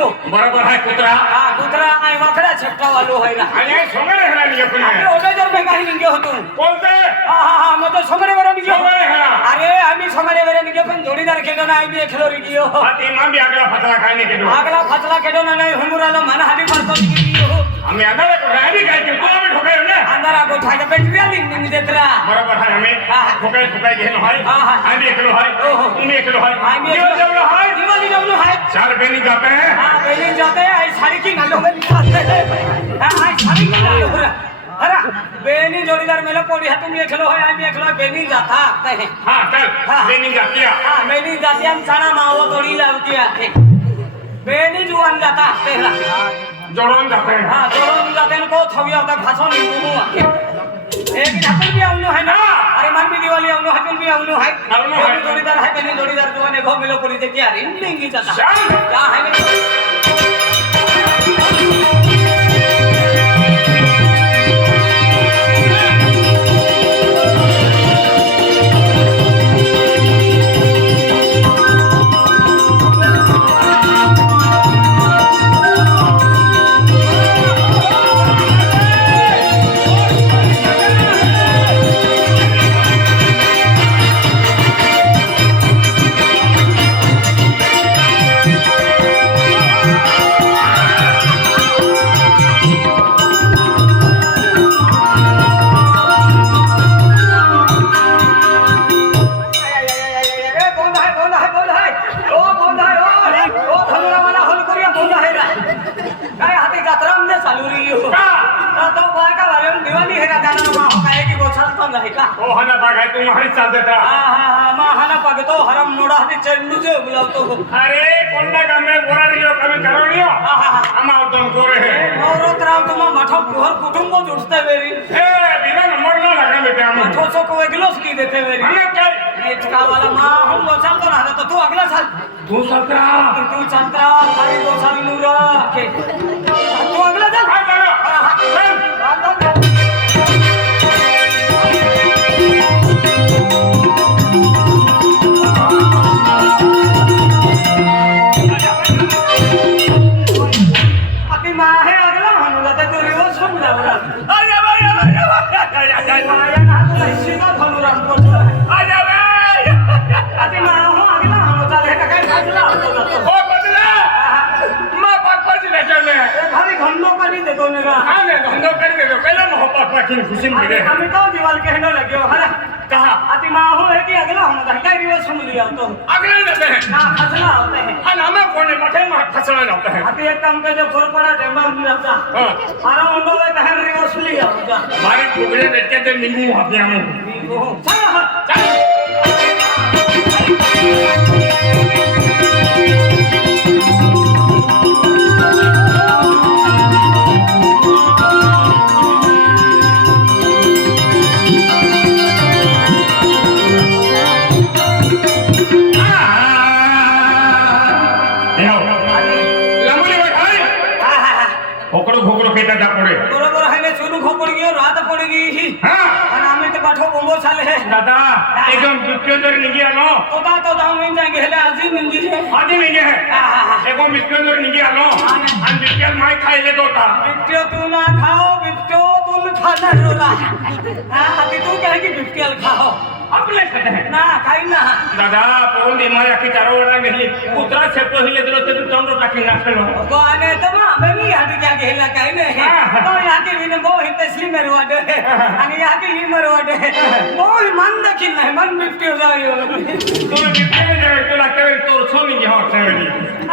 આવ્યો બરાબર હે ગયો હતો. કોલતે હા હા હા મે તો સોમરે વરા ગયો સોમરે હરા. અરે આમી ની ગયો પણ જોડીદાર ખેડો ના આવી ગયો હા આગલા ફતલા ખાને નહીં હું મન હાડી પર તો निघियो आम्ही अंधारा कुठे आम्ही काय केलं तू आम्ही ठोकाय ना अंधारा को ठाके पेटविया लिंग निघ देतरा बरोबर आहे आम्ही हा. ठोकाय ठोकाय घेणं आहे हा, हा. आम्ही एकलो आहे हो, हो. तुम्ही एकलो आहे आम्ही दिवस जेवढं आहे दिवाळी जेवलो आहे चार बहिणी जाते हैं। हाँ बेली जाते हैं आई साड़ी की गालों में निकालते हैं। हाँ आई साड़ी की गालों में। अरे बेनी जोड़ीदार मेला पोड़ी है तुम एक लो है आई एक बेनी जाता कहे हाँ। चल हाँ. बहिणी जाती है। हाँ बेनी जाती हम साना मावो तोड़ी आते। बेनी जुआन जाता पहला जोड़ोन जाते हैं हाँ जोड़ों जाते हैं को थवी होता भाषण नहीं बोलूँ आके एक अपन भी आउनो है ना अरे मन भी दिवाली आउनो है तुम भी आउनो है आउनो है। बेनी जोड़ीदार है बेनी जोड़ीदार जुआन ने घो मिलो पोड़ी देखी अरे नहीं जाता चल। क्या है मेरे ಹೌದು ಉಡಿಸ್ತಾವೇರಿ ठोसोको गिलोस की देते मेरी नेच कावाला मा हम वो चलतो ना तो तू अगला साल तू सतरा तू सतरा खाली दो साल नूरा तू अगला साल हां होता ओ बदला। मा पाकपाची लेटरने भारी घंडो पाणी देतो निरा आने धंधो कर दे पहले न हो पाकपाची खुशी मिले आम्ही तो दिवाल कहने लगे हरा कहा? अति माहो है कि अगला हम था काय रिवर्स होऊन लिया तो। अगले रहते हैं। ना फसला होते हैं। हाँ नामे कोने मठे में फसला जाता है। अति एक काम के जब फुर पड़ा टेम्बा में जाता हाँ। मारा उंडो में तहर रिवर्स लिया होता हमारे टुकड़े देते थे नींबू हाथ में चल। चल। दादा एकदम मृत्युंजय निघी आलो तो ता तो दाम में जाएंगे हेले आजी निंगी है आधी निघी है एगो मृत्युंजय निघी आलो आणि बिस्केट माय खायले तो होता बिट्टो तू ना खाओ बिट्टो तू न खाना रोला हां अति तू कहे कि बिट्टियल खाओ आपले हैं ना खाई ना। दादा पळून दे माझ्या की चारो वडा गेली कुत्रा छेपतो हिले दिलो ते तोंड टाकी नाखलो तो आने तो मा बेबी हाथ क्या गेला काही नाही तो यहाँ के विन बो ही तसली मरवाडे आणि यहाँ के ही मरवाडे बो ही मन देखील नाही मन बिट्टियो जायो तुला बिस्केट जावे तुला केवे तोर सोनी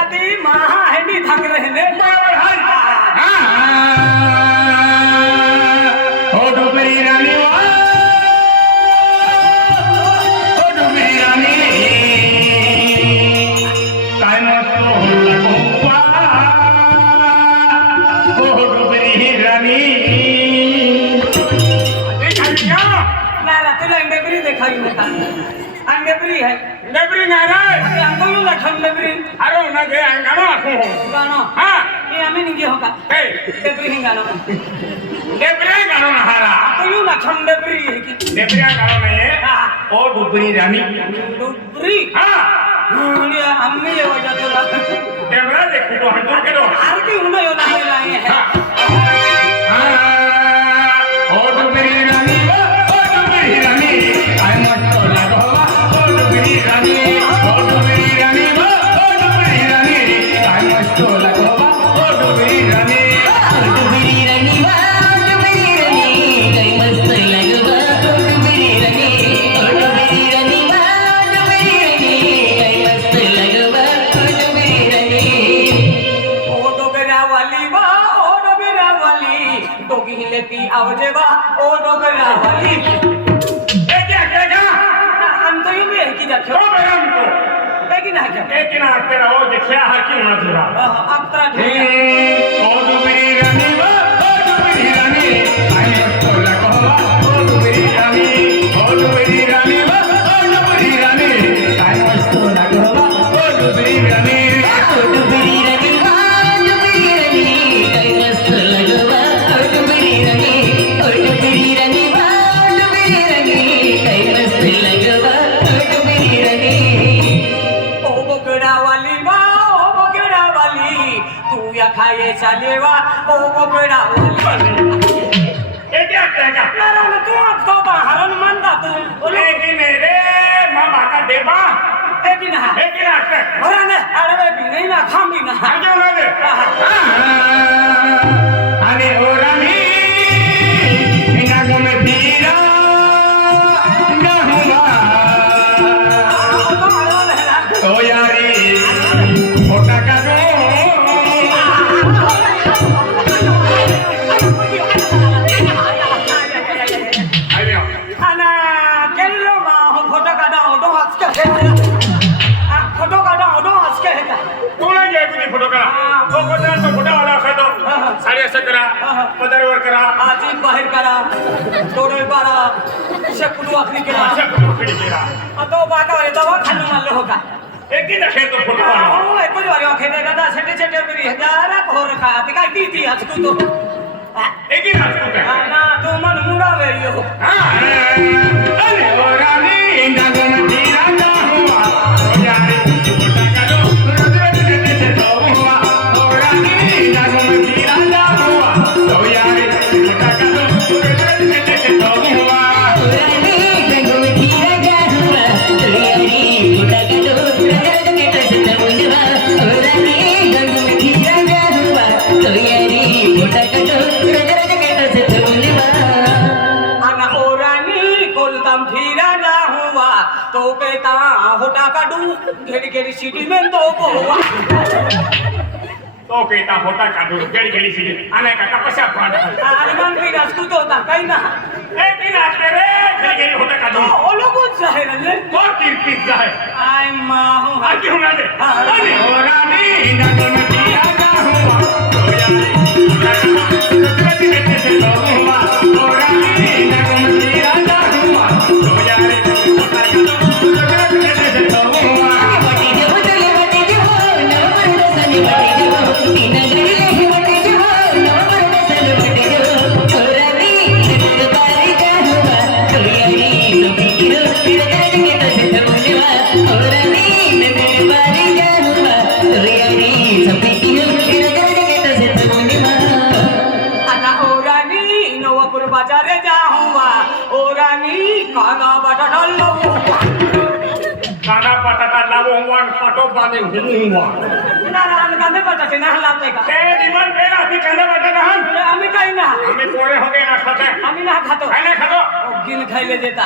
अति महा है भी थक रहे ने बरोबर नेबरी देखा ही नहीं था। हाँ, आ नेबरी है। नेबरी ना रे अरे बोलू ना खम नेबरी अरे ना दे अंगलो आखो गानो हाँ। ये हमें नहीं होगा। ए नेबरी ही गानो नेबरी गानो ना हारा बोलू ना खम नेबरी है कि नेबरी गानो नहीं है। हाँ। ओ डुबरी रानी। डुबरी? हाँ। ನೋಡಿ ಅಮ್ಮಿ ಯೋಜನೆ ದೇವರ ದೇಖೋ ಹಂಗೋ ಆರ್ತಿ ಉನ್ನ ಯೋಜನೆ ಇಲ್ಲ ಹಾ ಓ ಡುಬರಿ किनार तेरा वो देखिया है कि मधुरा வராங்க. அளவே कैसे करा पदर वर करा आजी बाहर करा टोटल बारा किसे पुलु आखरी करा किसे पुलु आखरी करा अब तो बात वाले तो वो खाने मान होगा एक दिन खेत तो पुलु मान लो एक बार वाले वाले खेलने का ना छेते छेते मेरी हजारा को हो रखा है तो दी थी आज तू तो एक ही आज तू क्या ना तू मन मुड़ा मेरी हो हाँ अरे वो रानी तो कहता होटा काढू घेरी घेरी सिटी में तो गोवा तो कहता होटा काढू घेरी घेरी सिटी आने का का पैसा पाड अरे मन भी रस तू तो होता कहीं ना। ए मी राजले रे घेरी घेरी होटा काढू ओ लोगो जाहे रे तो किरकित जाहे आय माहो आकी होणार रे अरे होरानी नगनती బానే ఉంటుంది నువ్వు కందే పట్టచ్చు నా లాపేగా ఏ నిమన్ పే అతి కందే పట్టే నా আমি খাই না আমি পরে হবে না খাতে আমি না খাতো খাই না খাতো গিল খাইলে যেতা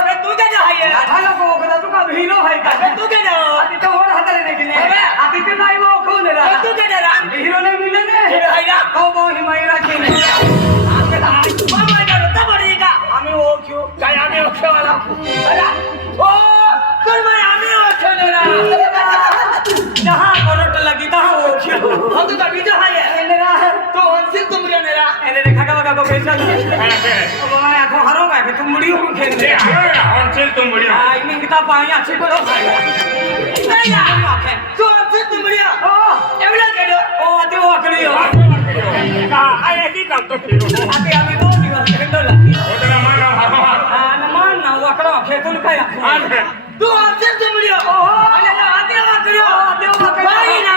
ಅರೆ ತೂಗೆ ಜಾ ಹೈ ಅಠಾಗ ಕೋ ಕದ ತುಕ ಭೀಲೋ ಹೈ ಕದ ತೂಗೆ ಜಾ ಅತಿ ತೋ ಓಡ ಹತರೆ ನೆಗಿನೆ ಅರೆ ಅತಿ ತಿ ನೈ ಮೋ ಕೋ ನೆಲ ತೂಗೆ ಜಾ ರಾ ಭೀಲೋ ನೆ ಮಿಲೆ ನೆ ಹೈ ರಾ ಕೋ ಮೋ ಹಿ ಮೈ ರಾ ಕೆ ನೆ ಆಕೆ ತಾ ಮೋ ಮೈ ರಾ ತಾ ಬಡಿ ಕಾ ಆಮಿ ಓ ಕ್ಯೂ ಕೈ ಆಮಿ ಓ ಕ್ಯೂ ವಾला ಅರೆ ಓ ಕಲ್ ಮೈ ಆಮಿ ಓ ಕ್ಯೂ ನೆ ರಾ जहाँ करंट लगी तहाँ वो क्यों हम तो तभी जहाँ है तो अंसिल तुम क्यों मेरा मैंने देखा का बका को पैसा તો હારો ભાઈ તું મુડિયો હું ખેલ લે. હા ચલ તું મુડિયો હા ઇમે કિતા પાણી આછી બોલો ભાઈ તું આછી તું મુડિયો ઓ એમલા કેડો ઓ આતે ઓ અકળ્યો હા આ એકી કામ તો ફેરો? આતે અમે તો દિવસ ખેડો લાગી ઓટરા માં ના હારો હા ના માં ના ઓકળો ખેતલ કયા તું આછી તું મુડિયો ઓ અને આતે ઓ અકળ્યો આતે ઓ અકળ્યો ભાઈ ના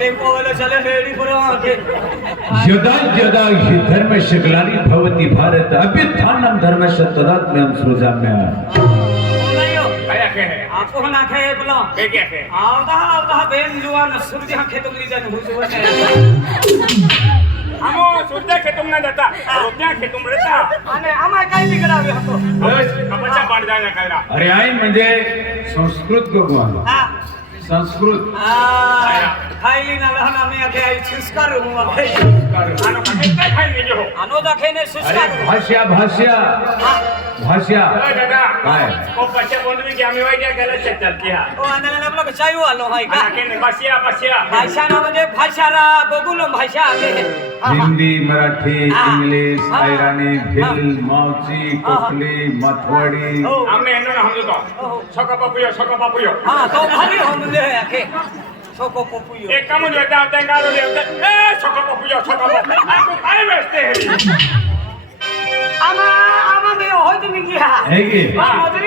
ટેમ્પો વાળો ચાલે છે એની પર જુદા જુદા ધર્મ શિખલાની ભવતી ભારત અભિથાનમ ધર્મ સતદાત્મ્યમ સૃજામ્યા. આંખો નાખે એ પેલો. કે કે છે આવતા આવતા બેન જુવાન સૂર્ય આંખે તો લીધા હું જોવા આમો સૂર્ય ખેતુમ ના જતા રોપ્યા ખેતુમ રહેતા અને આમાં કઈ બિગડાવ્યો હતો. બસ કપચા પાડદાના કર્યા. અરે આઈ મંજે સંસ્કૃત ભગવાન હા. जाना कायरा अरे आई म्हणजे संस्कृत भगवान हा संस्कृत आ खायली ना लहन आम्ही अखे आई संस्कार हूं अखे आनो का काय खाई नहीं हो अनो दखेने अरे संस्कार भाष्या भाष्या भाष्या अरे दादा काय? को बच्चे बोलवी की आम्ही वाईट केलं चलती हा ओ आनला आपलं चाय आलो हाय का आना के बसिया बसिया भाषा ना म्हणजे भाषारा बघून भाषा आहे हा, हा. हिंदी मराठी हा. इंग्लिश हा. ऐराणी हा. भिल मावची कोकली मथवडी हो. आमने एनो ना हमजो तो सका पापुयो सका पापुयो हा तो भारी हो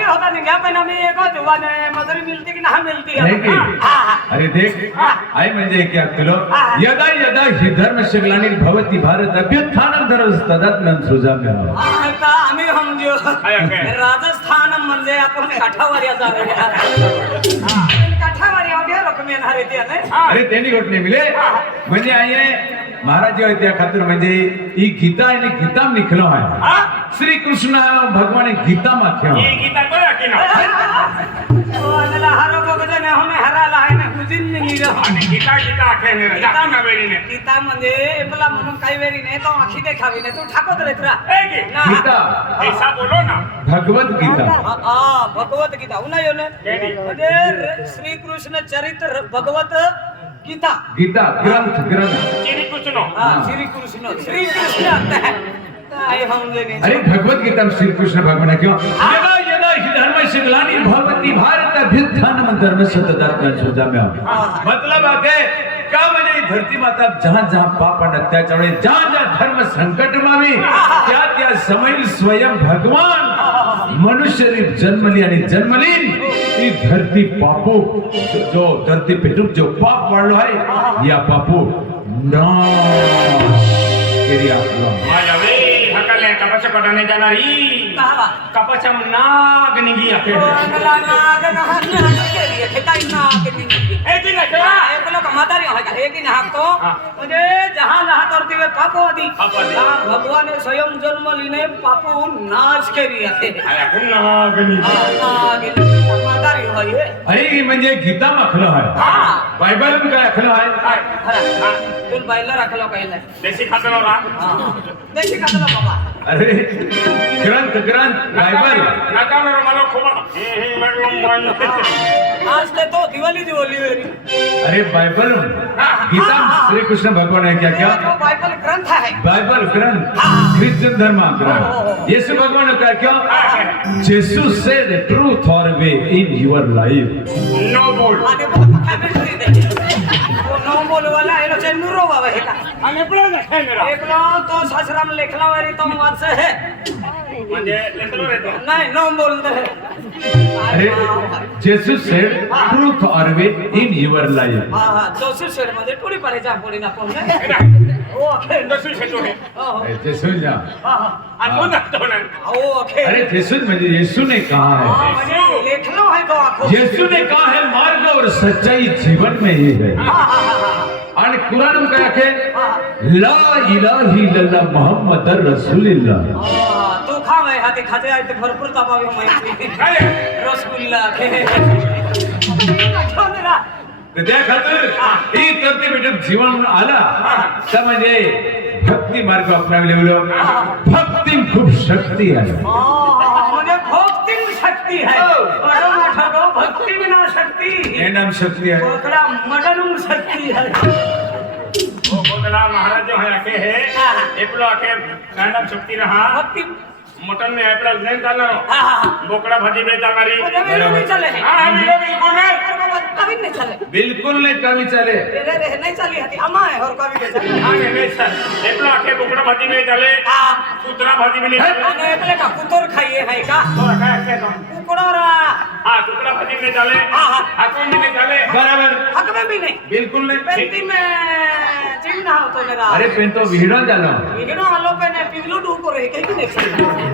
होता नाही पण आम्ही एक मजुरी मिळते की नाही मिळते है की हा हा अरे देख आई म्हणजे क्या किलो. यदा यदा हि धर्मशकलानि भवति भारत अभ्युत्थानं धर्मस्य तदात्म्यं सृजाम्य आता आम्ही काय? राजस्थान म्हणजे आपण काठावर याचा અરે તેની રોટલી મિલે. મને અહીંયા म्हणजे महाराज जो त्या खातर म्हणजे ही गीता आणि गीता निखलो आहे. हां श्री कृष्ण भगवान गीता माख्या ये गीता को ना हरो हमे ना. कुजिन आणि गीता गीता आखे ने जाता ना वेरी ने गीता म्हणजे एपला म्हणून काही वेळी नाही तो आखी देखावी नाही तू ठाकत रे तुला. ना. गीता. ऐसा बोलो ना. भगवत गीता. हा, हा, भगवत गीता. उन्हा येऊन. केली. म्हणजे र- श्रीकृष्ण चरित्र भगवत गीता। गीता ग्रंथ ग्रंथ। श्रीकृष्ण। श्रीकृष्ण। श्रीकृष्ण अरे भगवत गीता श्री कृष्ण भगवान क्यों? भगवती भारत अभ्युत्थान धर्म सतत सुधा में मतलब आप क्या मैंने धरती माता जहाँ जहाँ पाप और अत्याचार जहाँ जहाँ धर्म संकट में आवे क्या क्या समय स्वयं भगवान मनुष्य जन्मली जन्म जन्मलीन हो। ती धरती पापो जो धरती पे डूब जो पाप वाढलो है या पापो नाश केली પટાને જાનારી કપચમ નાગ નિગી અખે અગલા નાગ નહાની હાની કે રી અખે કાઈ નાગ નિગી. એ તી નકલા એ પેલો કમાતારી હોય એ તી નાક તો. અને જહાં નહા કરતી વે પાપો હતી આ ભગવાને સ્વયં જન્મ લઈને પાપો નાશ કરી અખે અરે કુમ નાગ નિગી? નાગ કમાતારી હોય અરે એ મંજે ગીતામાં ખલો હોય. હા. બાઇબલમાં કઈ ખલો હોય? હા. તુલ બાઇલ રાખલો કઈ લે. દેશી ખાતરો રા દેશી ખાતરો બાબા अरे ग्रंथ ग्रंथ मला खूप आज ते तो दिवाली दिवाली वेरी अरे बाइबल गीता श्री कृष्ण भगवान ने क्या क्या? बाइबल ग्रंथ है। बाइबल ग्रंथ क्रिश्चियन धर्म ग्रंथ। यीशु भगवान ने क्या? जेसु से द ट्रूथ और way in your life. No बोल नो बोल वाला नुरो बाबा है का आणि पण मेरा एक लो तो सासराम लेखला वारी तो वाच है म्हणजे लेकरं येतो नहीं नो बोल दे अरे जेसु से ट्रूथ और वे इन योर लाइफ हाँ हाँ जोशी शेर मध्ये पुढे पडे जा पुढे ना कोण ओ अखे दसवी शेतो हे जेसु जा हाँ हाँ आपण जातो ना ओ अखे अरे जेसु म्हणजे येसु ने कहा है लेखलो है तो आखो यीशु ने कहा है मार्ग और सच्चाई जीवन में ही है हाँ हाँ हाँ हाँ आणि कुरान काय आहे ला इलाही इल्लल्लाह मुहम्मद रसूलुल्लाह. तो खाव आहे हाते खाते आहे ते भरपूर तपावे माहिती रसगुल्ला त्या खातर ही. करते जीवन आला. तर म्हणजे भक्ती मार्ग अपनावे लागलो भक्ती खूप शक्ती आहे. म्हणजे भक्ती शक्ती आहे. मोठा बिना शक्ति। में शक्ति है। बोतला नाम शक्ती है। वो बोदला महाराज जो है आके है। एपलो आके नांदम शक्ति रहा। भक्ती મટન ને આપડા ઉજ્જૈન ચાલનારો બોકડા ભાજી બે ચાલનારી ચાલે હા મેળો બિલકુલ નહીં કવિ નહીં ચાલે બિલકુલ નહીં કવિ ચાલે રે નહીં ચાલી હતી અમા હે હોર કવિ ચાલે હા ને નહીં ચાલે એટલો આખે બોકડા ભાજી બે ચાલે હા કૂતરા ભાજી બે નહીં અને એટલે કા કૂતર ખાઈએ હે કા તો કા કે તો કૂકડો રા હા કૂકડા ભાજી બે ચાલે હા હા હકમે બી નહીં ચાલે બરાબર હકમે બી નહીં બિલકુલ નહીં પેટી મે ચીમ ના હોતો જરા અરે પેન તો વિહડો ચાલો વિહડો હાલો પેને પીવલું ડૂકો રહે કે નહીં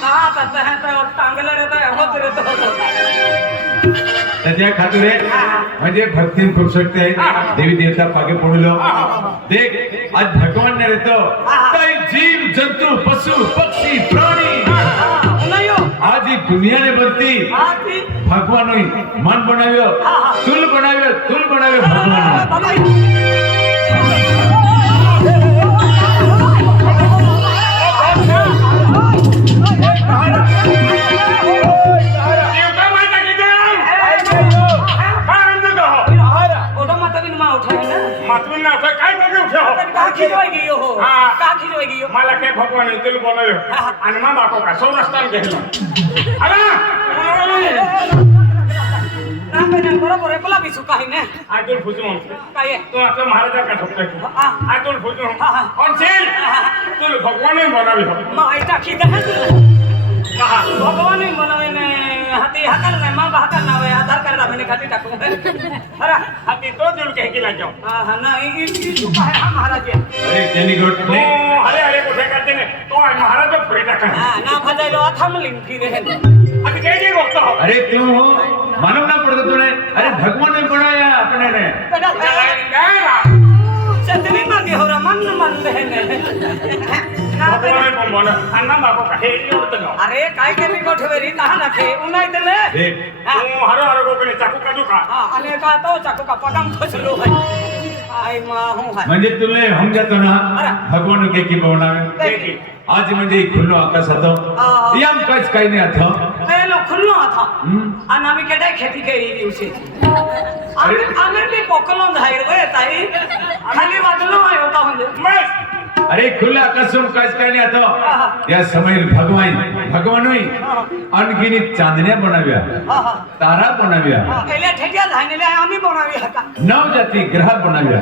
हैं है है त्याच्या खातिर म्हणजे भक्ती खूप शक्ती देवी देवता पागे पडलो देख आज भगवान ने रहतो जीव जंतु पशु पक्षी प्राणी. उनायो आज ही दुनिया ने बनती भगवान मन बनाव्यो तुल बनाव्यो तुल बनाव्यो भगवान. मला काय भगवान येतील बोलावे आणि मग दाखव का सौराष्ट्राला गेलो अरे राम बेन बरोबर आहे कोला बिसू काही ने आतून फुसू म्हणतो काय आहे? तू आता महाराजा का ठोकतोय हा. आतून फुसू हा, हा. कोणशील तुला भगवान बोलावे हो ભગવાન મને હાથી હાકલ ને માં હાકલ ના હોય આધાર કાર્ડ મને કાઢી નાખું હરા હાથી તો જોડ કે ગીલા જાઓ? હા હા ના ઈ ઈ શું કહે? હા મહારાજ. અરે તેની ગોટ ને હરે હરે કોઠે કાઢે ને. તો આ મહારાજ ફરી નાખે હા ના ભજાયલો અથમ લીન માનવ ના પડતો તને અરે ભગવાને બનાયા આપણે મન મન अरे काय केली ಅನ್ನ ಮಾಡ್ಬೇಕ ಹೇಳಿ ಹೊಡ್ತಾನೆ ಅರೆ ಕಾಯಿ ಕೆಮ್ಮಿ ಕೊಟ್ಟವರಿ ನಾನ್ ಹಾಕಿ ಉನ್ನಾಯ್ತಾನೆ ಹರ ಹರಗೋಗಿ ಚಾಕು ಕಡುಕ ಅಲ್ಲೇ ಕಾತಾವ ಚಾಕು ಕಪ್ಪಟಂ ಕೊಸಲು म्हणजे तुला हम जातो भगवान के की भावना आज म्हणजे खुल्लो आकाश होतो. या काहीच काही नाही आता पहिलो खुल्लो होता. आणि आम्ही केटा खेती केली दिवशी. आम्ही आम्ही पोकलो जाहीर होय ताई. खाली वाजलो होता म्हणजे अरे खुला कसून काज काय नाही आता. या समय भगवान भगवान अनगिनित चांदण्या बनाव्या तारा बनाव्या. आम्ही बनाव्या नऊ जाती ग्रह बनाव्या.